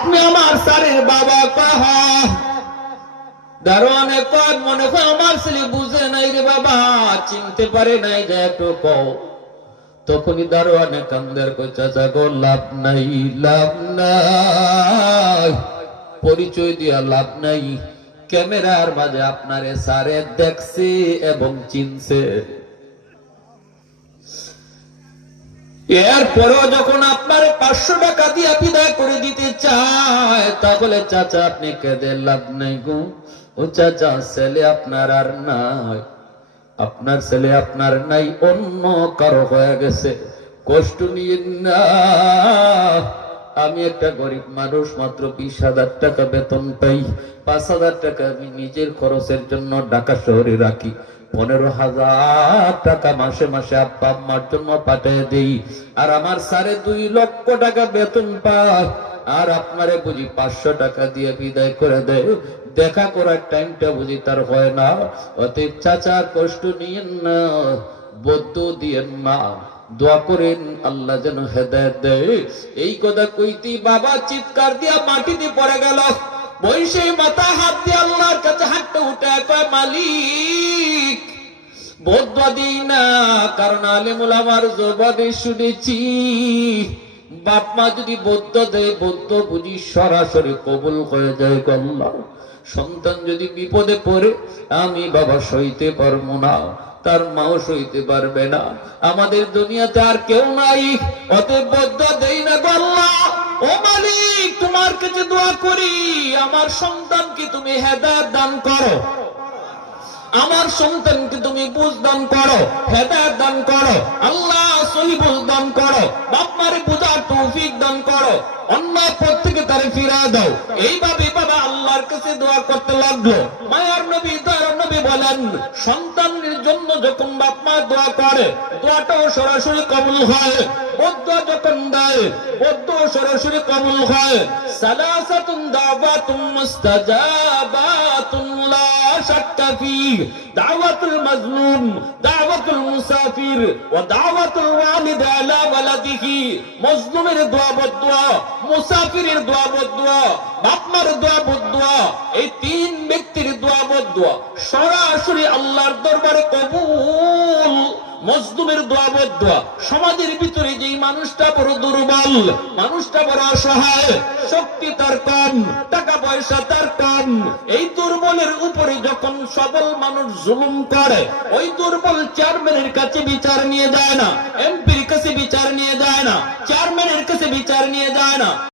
আপনি আমার স্যারের বাবা কাহা? দারোয়ানে কয় মনে হয় আমার ছেলে বুঝে নাই রে বাবা, চিনতে পারে নাই, যে একটু কও। তখনই দারোয়ানে কান্দের কই চাচা গো লাভ নাই, লাভ নাই, পরিচয় দিয়া লাভ নাই। ক্যামেরার মাঝে আপনারে স্যারে দেখছে এবং চিনছে। এরপরেও যখন আপনার 500 টাকা দিয়ে বিদায় করে দিতে চায়, তাহলে চাচা আপনি কেঁদে লাভ নাই গো। ও চাচা ছেলে আপনার আর নাই, আপনার ছেলে আপনার নাই, অন্য কারো হয়ে গেছে, কষ্ট নিয়েন না। আমি একটা গরিব মানুষ, মাত্র 20,000 টাকা বেতন পাই, 5,000 টাকা আমি নিজের খরচের জন্য ঢাকা শহরে রাখি, 15,000 টাকা মাসে মাসে আব্বা আম্মার জন্য পাঠিয়ে দেই। আর আমার 2.5 লক্ষ টাকা বেতন পায়, আর আপনারে বুঝি 500 টাকা দিয়ে বিদায় করে দেয়। দেখা করার টাইমটা বুঝি তার হয় না। অতএব চাচার কষ্ট নিয়েন না, বদ্ধ দিয়েন না, দোয়া করেন আল্লাহ যেন হেদায়েত দেয়। এই কথা কইতেই বাবা চিৎকার দিয়া মাটিতে পড়ে গেল। বৈশে মাথা হাত দিয়ে আল্লাহর কাছে হাতটা উঠে কয় মালিক, বদ্ধ দিই না, কারণ আলেমুল আমার জবানে শুনেছি বাপ মা যদি বদ্ধ দেয়, বদ্ধ বুঝি সরাসরি কবুল হয়ে যায়। আল্লাহ, সন্তান যদি বিপদে পড়ে আমি বাবা সইতে পারবো না, তার মাও সইতে পারবে না, আমাদের দুনিয়াতে আর কেউ নাই, অতএব বদ্ধ দেই না। আল্লাহ ও মালিক, তোমার কাছে দোয়া করি আমার সন্তানকে তুমি হেদায়েত দান করো, আমার সন্তানকে তুমি বুঝ দান করো, হেদায়েত দান করো। আল্লাহ সহি বুঝ দান করো, বাপ মারে বুঝার তৌফিক দান করো, অন্যায় পথ থেকে তারে ফিরিয়ে দাও। এইভাবে বাবা আল্লাহর কাছে দোয়া করতে লাগলো। মায়ার নবী দয়ার নবী বলেন, সন্তানের জন্য যখন বাপ মা দোয়া করে, দোয়াটাও সরাসরি কবুল হয়। বদ্ধ যখন দেয়, বদ্ধ সরাসরি কবুল হয়। সালাসাতুন দাওয়াতুন মুস্তাজাবাতুন লা শাক্কা ফি, দাওয়াতুল মাজলুম, দাওয়াতুল মুসাফির ওয়া দাওয়াতুল ওয়ালিদ আলা ওয়ালাদিহি। মাজলুমের দোয়া বদদোয়া, মুসাফিরের দোয়া বদদোয়া, বাপ মার দোয়া বদদোয়া, এই 3 ব্যক্তির দোয়া বদদোয়া সরাসরি আল্লাহর দরবারে কবুল। মজলুমের দোয়া বদদোয়া, সমাজের ভিতরে যেই মানুষটা বড় দুর্বল, মানুষটা বড় অসহায়, শক্তি তার কম, টাকা পয়সা তার কম, এই দুর্বলের উপরে যখন সবল মানুষ জুলুম করে, ওই দুর্বল চেয়ারম্যানের কাছে বিচার নিয়ে যায় না, এমপির কাছে বিচার নিয়ে যায় না, চেয়ারম্যানের কাছে বিচার নিয়ে যায় না।